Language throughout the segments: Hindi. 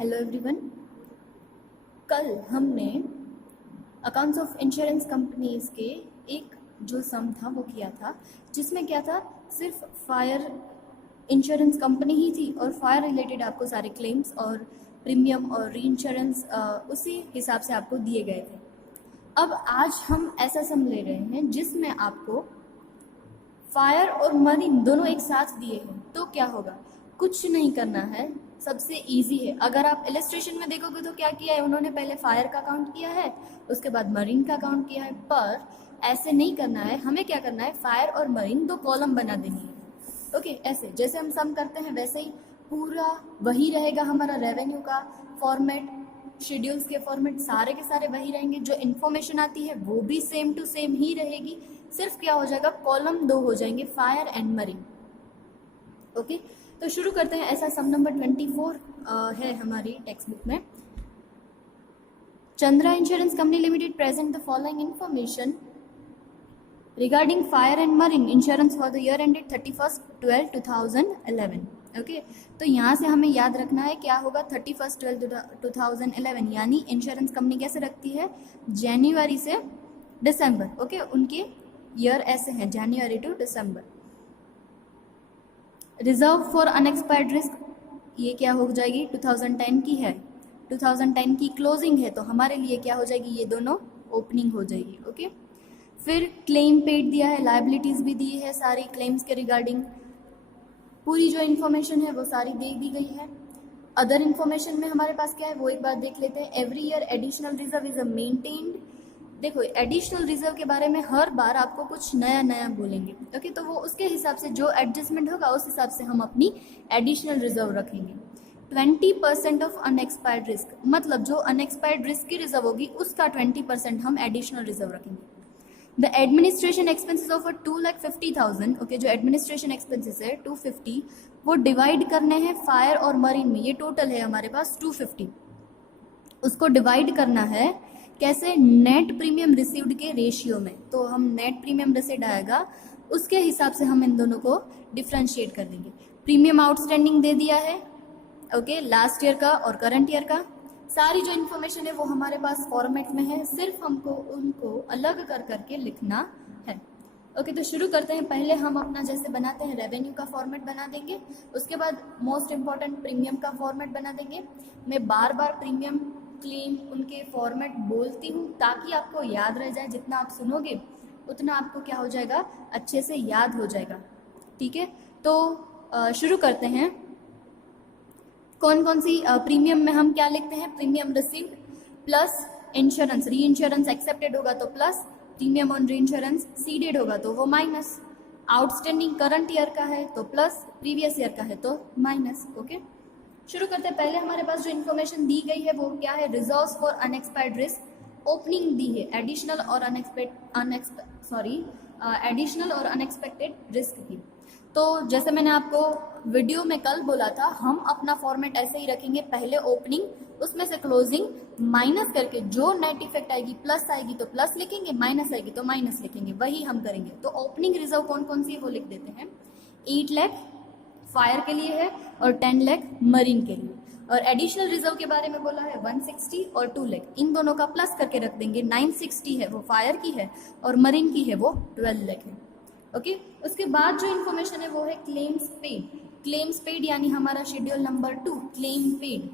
Hello everyone. कल हमने अकाउंट्स ऑफ इंश्योरेंस कंपनीज के एक जो सम था वो किया था, जिसमें क्या था, सिर्फ फायर इंश्योरेंस कंपनी ही थी और फायर रिलेटेड आपको सारे क्लेम्स और प्रीमियम और री इंश्योरेंस उसी हिसाब से आपको दिए गए थे। अब आज हम ऐसा सम ले रहे हैं जिसमें आपको फायर और मरीन दोनों एक साथ दिए हैं। तो क्या होगा, कुछ नहीं करना है, सबसे इजी है। अगर आप इलस्ट्रेशन में देखोगे तो क्या किया है उन्होंने, पहले फायर का काउंट किया है, उसके बाद मरीन का काउंट किया है। पर ऐसे नहीं करना है, हमें क्या करना है, फायर और मरीन दो कॉलम बना देनी है। ओके, ऐसे जैसे हम सम करते हैं वैसे ही पूरा वही रहेगा हमारा रेवेन्यू का फॉर्मेट, शेड्यूल्स के फॉर्मेट सारे के सारे वही रहेंगे। जो इन्फॉर्मेशन आती है वो भी सेम टू सेम ही रहेगी, सिर्फ क्या हो जाएगा, कॉलम दो हो जाएंगे, फायर एंड मरीन। ओके, तो शुरू करते हैं। ऐसा सम नंबर 24 है हमारी टेक्स्ट बुक में। Chandra insurance company limited present the following information regarding fire and marine insurance for the year ended 31/12/2011। Okay, तो यहाँ से हमें याद रखना है क्या होगा, 31/12/2011 यानी इंश्योरेंस कंपनी कैसे रखती है, जनवरी से दिसंबर। ओके, उनके ईयर ऐसे हैं, जनवरी टू दिसंबर। रिजर्व फॉर अनएक्सपायर्ड रिस्क, ये क्या हो जाएगी, 2010 की है, 2010 की क्लोजिंग है, तो हमारे लिए क्या हो जाएगी, ये दोनों ओपनिंग हो जाएगी। ओके, फिर क्लेम पेड दिया है, लाइबिलिटीज़ भी दी है, सारी क्लेम्स के रिगार्डिंग पूरी जो इन्फॉर्मेशन है वो सारी दे दी गई है। अदर इन्फॉर्मेशन में हमारे पास क्या है वो एक बार देख लेते हैं। Every year additional reserve is maintained. देखो, एडिशनल रिजर्व के बारे में हर बार आपको कुछ नया नया बोलेंगे। ओके, तो वो उसके हिसाब से जो एडजस्टमेंट होगा उस हिसाब से हम अपनी एडिशनल रिजर्व रखेंगे। 20% ऑफ अनएक्सपायर्ड रिस्क, मतलब जो अनएक्सपायर्ड रिस्क की रिजर्व होगी उसका 20% हम एडिशनल रिजर्व रखेंगे। The administration expenses of 2,50,000, okay, जो एडमिनिस्ट्रेशन एक्सपेंसेस है 250, वो डिवाइड करने हैं फायर और मरीन में। ये टोटल है हमारे पास 250, उसको डिवाइड करना है कैसे, नेट प्रीमियम रिसीव्ड के रेशियो में। तो हम नेट प्रीमियम रिसीव्ड आएगा उसके हिसाब से हम इन दोनों को डिफ्रेंशिएट कर देंगे। प्रीमियम आउटस्टैंडिंग दे दिया है, ओके, लास्ट ईयर का और करंट ईयर का। सारी जो इन्फॉर्मेशन है वो हमारे पास फॉर्मेट में है, सिर्फ हमको उनको अलग कर करके लिखना है। ओके, तो शुरू करते हैं। पहले हम अपना जैसे बनाते हैं रेवेन्यू का फॉर्मेट बना देंगे, उसके बाद मोस्ट इम्पॉर्टेंट प्रीमियम का फॉर्मेट बना देंगे। मैं बार बार प्रीमियम क्लेम उनके फॉर्मेट बोलती हूँ ताकि आपको याद रह जाए, जितना आप सुनोगे उतना आपको क्या हो जाएगा, अच्छे से याद हो जाएगा। ठीक है, तो शुरू करते हैं। कौन कौन सी प्रीमियम में हम क्या लिखते हैं, प्रीमियम रिसीव्ड प्लस इंश्योरेंस, री इंश्योरेंस एक्सेप्टेड होगा तो प्लस, प्रीमियम ऑन री इंश्योरेंस सीडेड होगा तो वो माइनस, आउटस्टैंडिंग करंट ईयर का है तो प्लस, प्रीवियस ईयर का है तो माइनस। ओके, शुरू करते हैं। पहले हमारे पास जो इन्फॉर्मेशन दी गई है वो क्या है, reserves for unexpired risk, opening दी है एडिशनल और एडिशनल और अनएक्सपेक्टेड रिस्क की। तो जैसे मैंने आपको वीडियो में कल बोला था, हम अपना फॉर्मेट ऐसे ही रखेंगे, पहले ओपनिंग, उसमें से क्लोजिंग माइनस करके जो नेट इफेक्ट आएगी, प्लस आएगी तो प्लस लिखेंगे, माइनस आएगी तो माइनस लिखेंगे, वही हम करेंगे। तो ओपनिंग रिजर्व कौन कौन सी है वो लिख देते हैं। 8 लाख फायर के लिए है और 10 लाख मरीन के लिए। और एडिशनल रिजर्व के बारे में बोला है 160 और 2 लाख, इन दोनों का प्लस करके रख देंगे। 960 है वो फायर की है और मरीन की है वो 12 लाख है। ओके, उसके बाद जो इन्फॉर्मेशन है वो है क्लेम्स पेड। क्लेम्स पेड यानी हमारा schedule number 2, claim paid.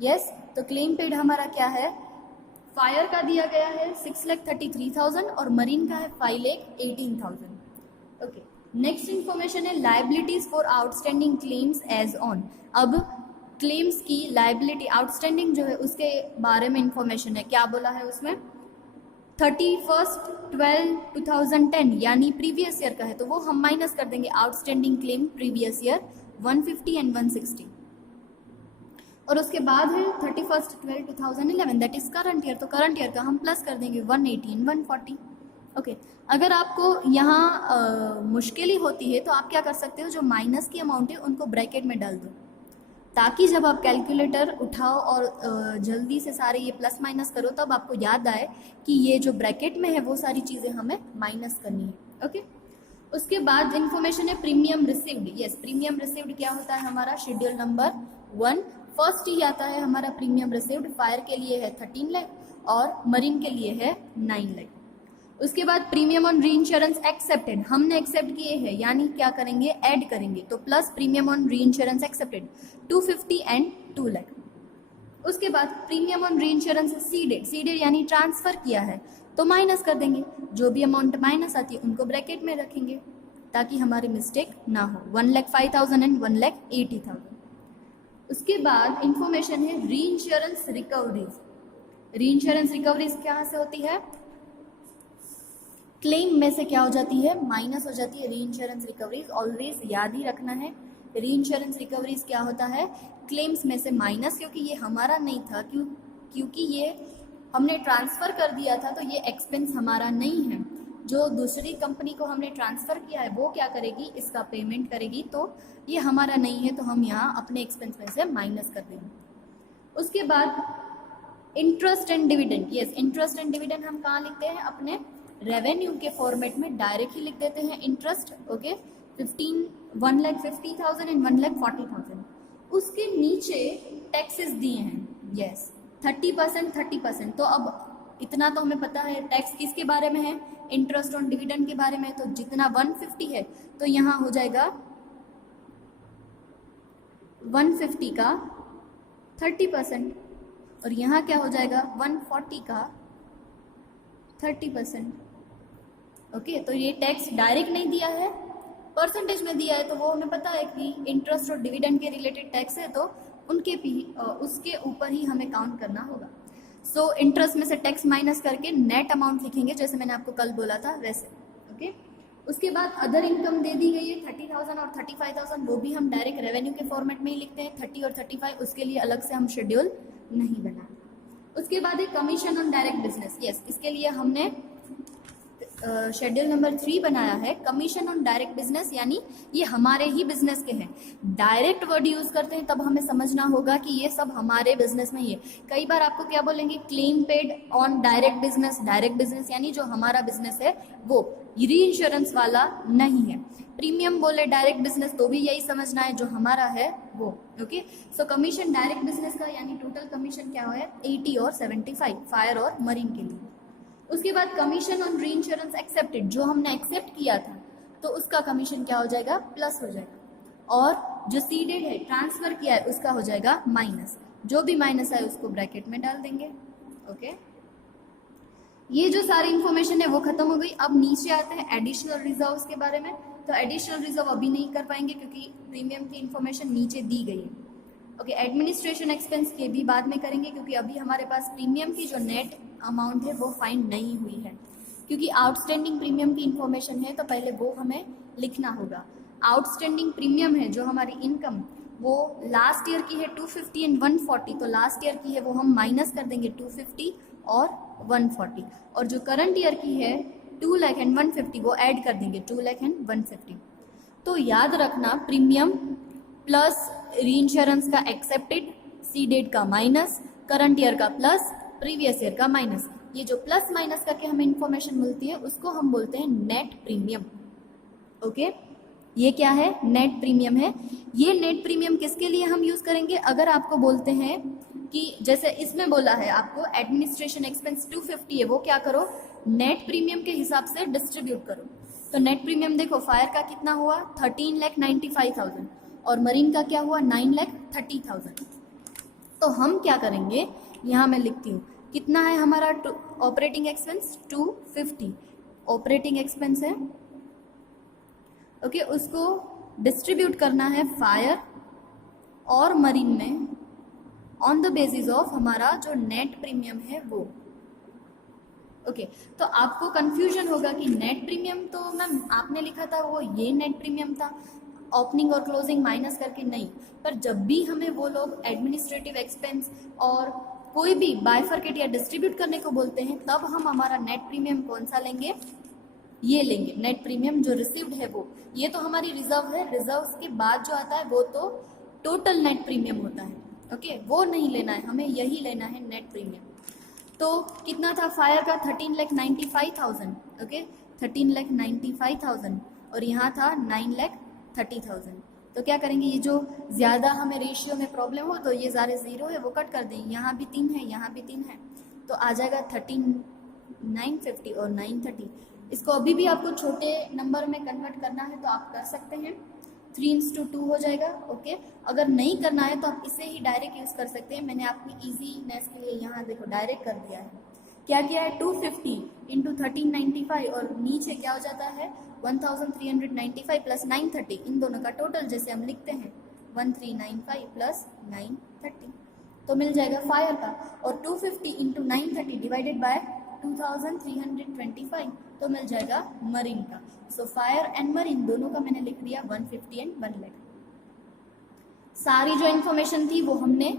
Yes, तो क्लेम पेड हमारा क्या है, फायर का दिया गया है 6,33,000 और मरीन का है 5,18,000। ओके, नेक्स्ट इन्फॉर्मेशन है liabilities for outstanding claims as on. अब क्लेम्स की लाइबिलिटी आउटस्टैंडिंग जो है उसके बारे में इंफॉर्मेशन है, क्या बोला है उसमें, 31/12/2010 यानी प्रीवियस ईयर का है तो वो हम माइनस कर देंगे, outstanding claim previous year 150 and 160। और उसके बाद है 31/12/2011 दैट इज करंट ईयर, तो करंट ईयर का हम प्लस कर देंगे 180 एंड 140। ओके, अगर आपको यहाँ मुश्किल ही होती है तो आप क्या कर सकते हो, जो माइनस की अमाउंट है उनको ब्रैकेट में डाल दो, ताकि जब आप कैलकुलेटर उठाओ और जल्दी से सारे ये प्लस माइनस करो तब आपको याद आए कि ये जो ब्रैकेट में है वो सारी चीज़ें हमें माइनस करनी है। ओके, उसके बाद इन्फॉर्मेशन है premium received. Yes, premium received क्या होता है हमारा, शेड्यूल नंबर 1 फर्स्ट ही आता है हमारा प्रीमियम रिसीव्ड, फायर के लिए है 13 लाख और मरीन के लिए है 9 लाख। उसके बाद प्रीमियम ऑन री इंश्योरेंस एक्सेप्टेड, हमने एक्सेप्ट किए हैं यानी क्या करेंगे, ऐड करेंगे, तो प्लस प्रीमियम ऑन री इंश्योरेंस एक्सेप्टेड 250 एंड 2 लाख। उसके बाद प्रीमियम ऑन री इंश्योरेंस सीडेड, सीडेड यानी ट्रांसफर किया है तो माइनस कर देंगे, जो भी अमाउंट माइनस आती है उनको ब्रैकेट में रखेंगे ताकि हमारी मिस्टेक ना हो। 1,05,000 एंड 1,80,000। उसके बाद इंफॉर्मेशन है री इंश्योरेंस रिकवरीज। री इंश्योरेंस रिकवरीज क्या से होती है, क्लेम में से क्या हो जाती है, माइनस हो जाती है री इंश्योरेंस रिकवरीज। ऑलवेज याद ही रखना है री इंश्योरेंस रिकवरीज क्या होता है, क्लेम्स में से माइनस, क्योंकि ये हमारा नहीं था, क्योंकि ये हमने ट्रांसफर कर दिया था तो ये एक्सपेंस हमारा नहीं है। जो दूसरी कंपनी को हमने ट्रांसफर किया है वो क्या करेगी, इसका पेमेंट करेगी, तो ये हमारा नहीं है तो हम यहाँ अपने एक्सपेंस में से माइनस कर देंगे। उसके बाद interest and dividend, yes interest and dividend हम कहाँ लिखते हैं, अपने रेवेन्यू के फॉर्मेट में डायरेक्ट ही लिख देते हैं इंटरेस्ट। Okay 1,50,000 and 1,40,000। उसके नीचे टैक्सेस दिए हैं, यस 30%, 30%। तो अब इतना तो हमें पता है टैक्स किसके बारे में है, इंटरेस्ट ऑन डिविडेंड के बारे में। तो जितना 150 है तो यहाँ हो जाएगा 150 का 30% और यहाँ क्या हो जाएगा 140 का 30%। ओके तो ये टैक्स डायरेक्ट नहीं दिया है, परसेंटेज में दिया है, तो वो हमें पता है कि इंटरेस्ट और डिविडेंड के रिलेटेड टैक्स है तो उनके भी उसके ऊपर ही हमें काउंट करना होगा। सो इंटरेस्ट में से टैक्स माइनस करके नेट अमाउंट लिखेंगे, जैसे मैंने आपको कल बोला था वैसे। ओके उसके बाद अदर इनकम दे दी गई है 30,000 और 35,000, वो भी हम डायरेक्ट रेवेन्यू के फॉर्मेट में ही लिखते हैं। 30 और 35 उसके लिए अलग से हम शेड्यूल नहीं बना। उसके बाद है commission on direct business, yes इसके लिए हमने शेड्यूल नंबर 3 बनाया है, कमीशन ऑन डायरेक्ट बिजनेस, यानी ये हमारे ही बिजनेस के हैं। डायरेक्ट वर्ड यूज करते हैं तब हमें समझना होगा कि ये सब हमारे बिजनेस में ही है। कई बार आपको क्या बोलेंगे, claim paid on direct business, direct business यानी जो हमारा बिजनेस है वो, री इंश्योरेंस वाला नहीं है। प्रीमियम बोले डायरेक्ट बिजनेस तो भी यही समझना है जो हमारा है वो। Okay so commission direct business का यानी टोटल कमीशन क्या है 80 और 75 फायर और मरीन के लिए। उसके बाद कमीशन ऑन री इंश्योरेंस एक्सेप्टेड, जो हमने एक्सेप्ट किया था तो उसका कमीशन क्या हो जाएगा, प्लस हो जाएगा, और जो सीडेड है ट्रांसफर किया है उसका हो जाएगा माइनस। जो भी माइनस है उसको ब्रैकेट में डाल देंगे। ओके ये जो सारी इंफॉर्मेशन है वो खत्म हो गई। अब नीचे आते हैं एडिशनल रिजर्व्स के बारे में। तो एडिशनल रिजर्व अभी नहीं कर पाएंगे क्योंकि प्रीमियम की इंफॉर्मेशन नीचे दी गई है। ओके एडमिनिस्ट्रेशन एक्सपेंस के भी बाद में करेंगे क्योंकि अभी हमारे पास प्रीमियम की जो नेट अमाउंट है वो फाइंड नहीं हुई है, क्योंकि आउटस्टैंडिंग प्रीमियम की इंफॉर्मेशन है तो पहले वो हमें लिखना होगा। आउटस्टैंडिंग प्रीमियम है जो हमारी इनकम, वो लास्ट ईयर की है 250 एंड 140, तो लास्ट ईयर की है वो हम माइनस कर देंगे 250 और 140, और जो करंट ईयर की है 2 लाख एंड 150 वो ऐड कर देंगे 2 लाख एंड 150। तो याद रखना प्रीमियम प्लस री इंश्योरेंस का एक्सेप्टेड, सीडेड का माइनस, करंट ईयर का प्लस, प्रीवियस ईयर का माइनस। ये जो प्लस माइनस करके हमें इंफॉर्मेशन मिलती है उसको हम बोलते हैं नेट प्रीमियम। ओके ये क्या है, नेट प्रीमियम है। ये नेट प्रीमियम किसके लिए हम यूज करेंगे, अगर आपको बोलते हैं कि जैसे इसमें बोला है आपको एडमिनिस्ट्रेशन एक्सपेंस 250 है, वो क्या करो नेट प्रीमियम के हिसाब से डिस्ट्रीब्यूट करो। तो नेट प्रीमियम देखो फायर का कितना हुआ 13,95,000 और मरीन का क्या हुआ 9,30,000। तो हम क्या करेंगे, यहाँ मैं लिखती हूँ कितना है हमारा ऑपरेटिंग एक्सपेंस 250 ऑपरेटिंग एक्सपेंस है। ओके उसको डिस्ट्रीब्यूट करना है फायर और मरीन में ऑन द बेसिस ऑफ हमारा जो नेट प्रीमियम है वो। ओके तो आपको कंफ्यूजन होगा कि नेट प्रीमियम तो मैम आपने लिखा था वो ये नेट प्रीमियम था, ओपनिंग और क्लोजिंग माइनस करके नहीं। पर जब भी हमें वो लोग एडमिनिस्ट्रेटिव एक्सपेंस और कोई भी बाइफरकेट या डिस्ट्रीब्यूट करने को बोलते हैं तब हम हमारा नेट प्रीमियम कौन सा लेंगे, ये लेंगे नेट प्रीमियम जो रिसीव्ड है वो। ये तो हमारी रिजर्व है, रिजर्व के बाद जो आता है वो तो टोटल नेट प्रीमियम होता है। ओके वो नहीं लेना है हमें, यही लेना है नेट प्रीमियम। तो कितना था फायर का 13,95,000। ओके 13,95,000 और यहाँ था 9,30,000। तो क्या करेंगे, ये जो ज़्यादा हमें रेशियो में प्रॉब्लम हो तो ये सारे ज़ीरो है वो कट कर दें, यहाँ भी 3 है, यहाँ भी 3 है, तो आ जाएगा 3950 और 930। इसको अभी भी आपको छोटे नंबर में कन्वर्ट करना है तो आप कर सकते हैं, 3:2 हो जाएगा। ओके, अगर नहीं करना है तो आप इसे ही डायरेक्ट यूज़ कर सकते हैं। मैंने आपकी ईजीनेस के लिए यहाँ देखो डायरेक्ट कर दिया है। क्या किया है, 250 इंटू 1395 और नीचे क्या हो जाता है 1395 प्लस 930, इन दोनों का टोटल जैसे हम लिखते हैं 1395 प्लस 930 तो मिल जाएगा फायर का, और 250 इंटू 930 डिवाइडेड बाय 2325 तो मिल जाएगा मरीन का। सो फायर एंड मरीन दोनों का मैंने लिख दिया 150 एंड 1 लाख। सारी जो इन्फॉर्मेशन थी वो हमने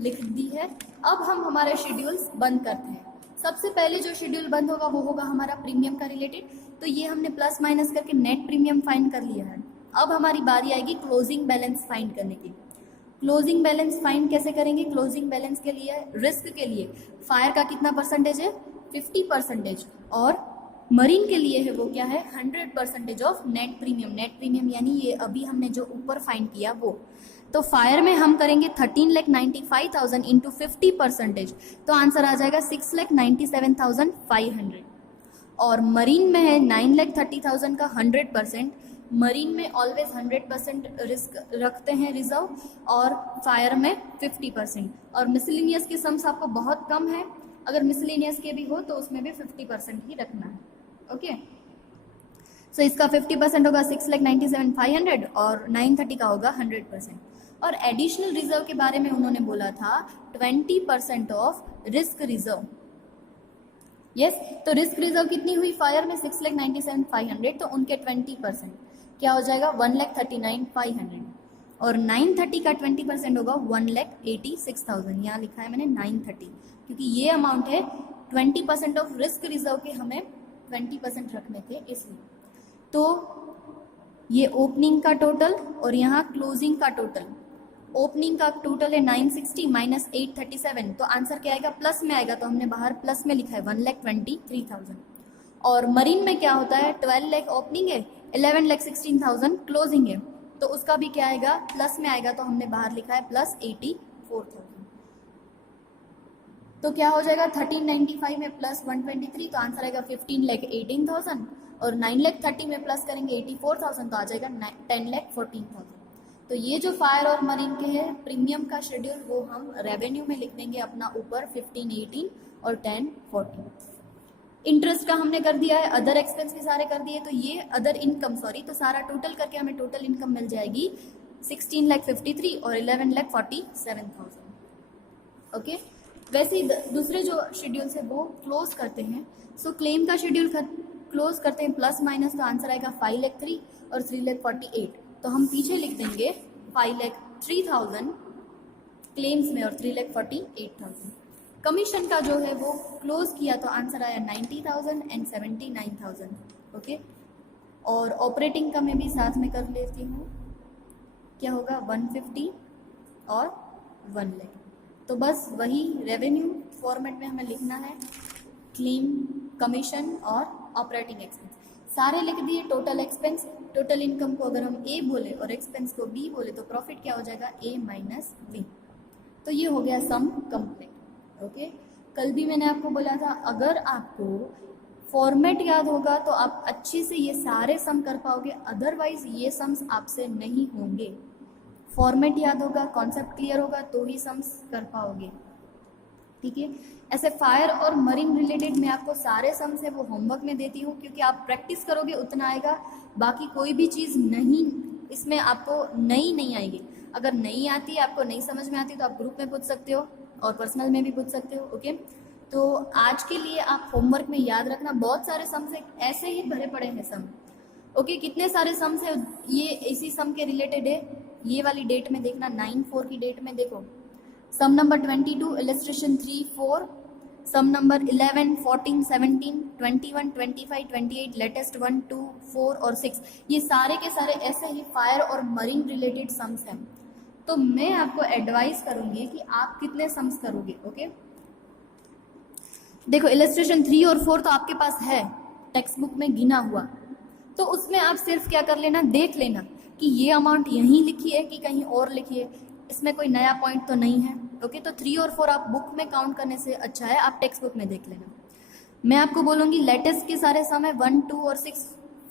लिख दी है। अब हम हमारे शेड्यूल्स बंद करते हैं। सबसे पहले जो शेड्यूल बंद होगा वो होगा हमारा प्रीमियम का रिलेटेड, तो ये हमने प्लस माइनस करके नेट प्रीमियम फाइंड कर लिया है। अब हमारी बारी आएगी क्लोजिंग बैलेंस फाइंड करने की। क्लोजिंग बैलेंस फाइंड कैसे करेंगे, क्लोजिंग बैलेंस के लिए रिस्क के लिए फायर का कितना परसेंटेज है 50% और मरीन के लिए है वो क्या है 100% of net premium. Net premium यानी ये अभी हमने जो ऊपर फाइंड किया वो, तो फायर में हम करेंगे 13,95,000 इंटू 50%, तो आंसर आ जाएगा 6,97,500। और मरीन में है 9,30,000 का 100%। मरीन में ऑलवेज 100% रिस्क रखते हैं रिजर्व, और फायर में 50%। और मिसलिनियस के सम्स आपको बहुत कम है, अगर मिसलिनियस के भी हो तो उसमें भी 50% ही रखना है। ओके, सो इसका 50% होगा 6,97,500 और 930 का होगा 100%। और एडिशनल रिजर्व के बारे में उन्होंने बोला था 20% ऑफ रिस्क रिजर्व। यस, तो रिस्क रिजर्व कितनी हुई फायर में 6,97,500, तो उनके 20% क्या हो जाएगा 1,39,500 और 930 का 20% होगा 1,86,000। यहाँ लिखा है मैंने 930 क्योंकि ये अमाउंट है 20% ऑफ रिस्क रिजर्व के हमें 20% रखने थे इसलिए। तो ये ओपनिंग का टोटल और यहाँ क्लोजिंग का टोटल। ओपनिंग का टोटल है 960 माइनस 837, तो आंसर क्या आएगा प्लस में आएगा, तो हमने बाहर प्लस में लिखा है 1,23,000। और मरीन में क्या होता है 12 लाख ओपनिंग है, 11,16,000 क्लोजिंग है, तो उसका भी क्या आएगा प्लस में आएगा, तो हमने बाहर लिखा है प्लस 84,000। तो क्या हो जाएगा 1395 में प्लस 123, तो आंसर आएगा 15,18,000 और 9,30 में प्लस करेंगे 84,000 तो आ जाएगा 10,14,000। तो ये जो फायर और मरीन के हैं प्रीमियम का शेड्यूल वो हम रेवेन्यू में लिख देंगे अपना ऊपर 15, 18 और 10, 14। इंटरेस्ट का हमने कर दिया है, अदर एक्सपेंस भी सारे कर दिए, तो ये अदर इनकम तो सारा टोटल करके हमें टोटल इनकम मिल जाएगी 16,53 और 11,47,000। ओके, वैसे ही दूसरे जो शेड्यूल्स है वो क्लोज करते हैं। सो क्लेम का शेड्यूल क्लोज करते हैं प्लस माइनस, तो आंसर आएगा 5,03 और 3,48, तो हम पीछे लिख देंगे 5,03,000 क्लेम्स में और 3,48,000। कमीशन का जो है वो क्लोज किया तो आंसर आया 90,000 एंड 79,000। ओके, और ऑपरेटिंग का मैं भी साथ में कर लेती हूँ, क्या होगा 150 और 1 लाख। तो बस वही रेवेन्यू फॉर्मेट में हमें लिखना है, क्लेम, कमीशन और ऑपरेटिंग एक्सपेंस सारे लिख दिए। टोटल एक्सपेंस, टोटल इनकम को अगर हम ए बोले और एक्सपेंस को बी बोले तो प्रॉफिट क्या हो जाएगा ए माइनस बी। तो ये हो गया सम कंप्लीट। ओके, कल भी मैंने आपको बोला था अगर आपको फॉर्मेट याद होगा तो आप अच्छे से ये सारे सम कर पाओगे, अदरवाइज ये सम्स आपसे नहीं होंगे। फॉर्मेट याद होगा, कॉन्सेप्ट क्लियर होगा तो ही सम्स कर पाओगे। ठीक है, ऐसे फायर और मरीन रिलेटेड मैं आपको सारे सम्स है वो होमवर्क में देती हूँ, क्योंकि आप प्रैक्टिस करोगे उतना आएगा, बाकी कोई भी चीज़ नहीं इसमें आपको नहीं आएगी। अगर नहीं आती, आपको नहीं समझ में आती तो आप ग्रुप में पूछ सकते हो और पर्सनल में भी पूछ सकते हो। ओके, तो आज के लिए आप होमवर्क में याद रखना, बहुत सारे सम्स ऐसे ही भरे पड़े हैं सम। ओके, कितने सारे सम्स है ये इसी सम के रिलेटेड है। ये वाली डेट में देखना, 9/4 की डेट में देखो, सम नंबर 22, इलस्ट्रेशन 3, 4, सम नंबर 11, 14, 17, 21, 25, 28, लेटेस्ट 1, 2, 4 और 6, ये सारे के सारे ऐसे ही फायर और मरीन रिलेटेड सम्स हैं। तो मैं आपको एडवाइस करूंगी कि आप कितने सम्स करोगे। ओके, देखो इलस्ट्रेशन 3 और 4 तो आपके पास है टेक्स्ट बुक में गिना हुआ, तो उसमें आप सिर्फ क्या कर लेना, देख लेना कि ये अमाउंट यहीं लिखी है कि कहीं और लिखी है, इसमें कोई नया पॉइंट तो नहीं है। ओके, तो 3 और 4 आप बुक में काउंट करने से अच्छा है आप टेक्स्ट बुक में देख लेना। मैं आपको बोलूँगी लेटेस्ट के सारे सम है 1, 2 और 6,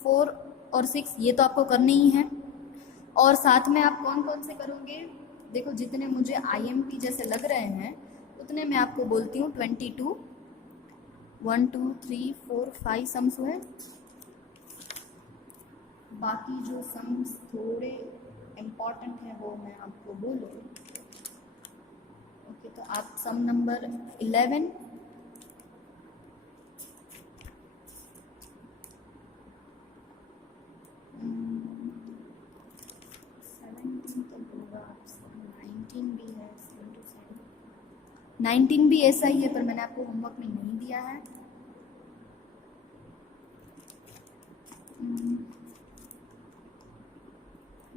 4 और 6, ये तो आपको करने ही है। और साथ में आप कौन कौन से करोगे, देखो जितने मुझे IMP जैसे लग रहे हैं उतने मैं आपको बोलती हूँ 22, 1, 2, 3, 4, 5 सम्स हुए। बाकी जो सम्स थोड़े इम्पॉर्टेंट हैं वो मैं आपको बोलूँ। ओके, तो आप सम नंबर 11, तो होगा, 19 भी है, 19 भी ऐसा ही है पर मैंने आपको होमवर्क में नहीं दिया है।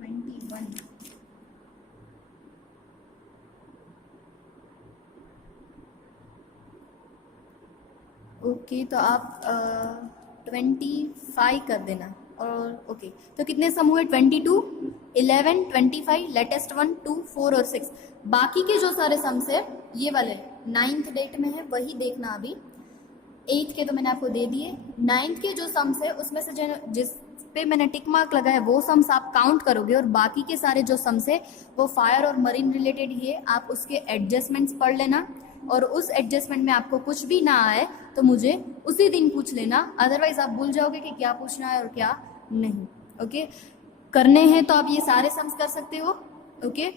21, ओके, तो आप 25 कर देना। और ओके, तो कितने सम हुए, 22, 11, 25, लेटेस्ट 1, 2, 4 और 6। बाकी के जो सारे सम्स है ये वाले 9th डेट में है, वही देखना अभी। 8th के तो मैंने आपको दे दिए। 9th के जो सम्स है उसमें से जो जिस पे मैंने टिक मार्क लगाया वो सम्स आप काउंट करोगे, और बाकी के सारे जो सम्स है वो फायर और मरीन रिलेटेड ही है। आप उसके एडजस्टमेंट्स पढ़ लेना, और उस एडजस्टमेंट में आपको कुछ भी ना आए तो मुझे उसी दिन पूछ लेना, अदरवाइज आप भूल जाओगे कि क्या पूछना है और क्या नहीं। ओके, करने हैं तो आप ये सारे सम्स कर सकते हो। ओके,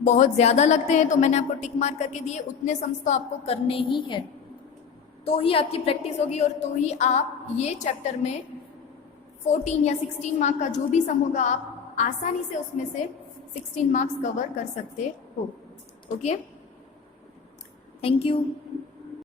बहुत ज़्यादा लगते हैं तो मैंने आपको टिक मार्क करके दिए, उतने सम्स तो आपको करने ही है, तो ही आपकी प्रैक्टिस होगी और तो ही आप ये चैप्टर में 14 या 16 मार्क का जो भी सम होगा आप आसानी से उसमें से 16 मार्क्स कवर कर सकते हो। Okay, thank you.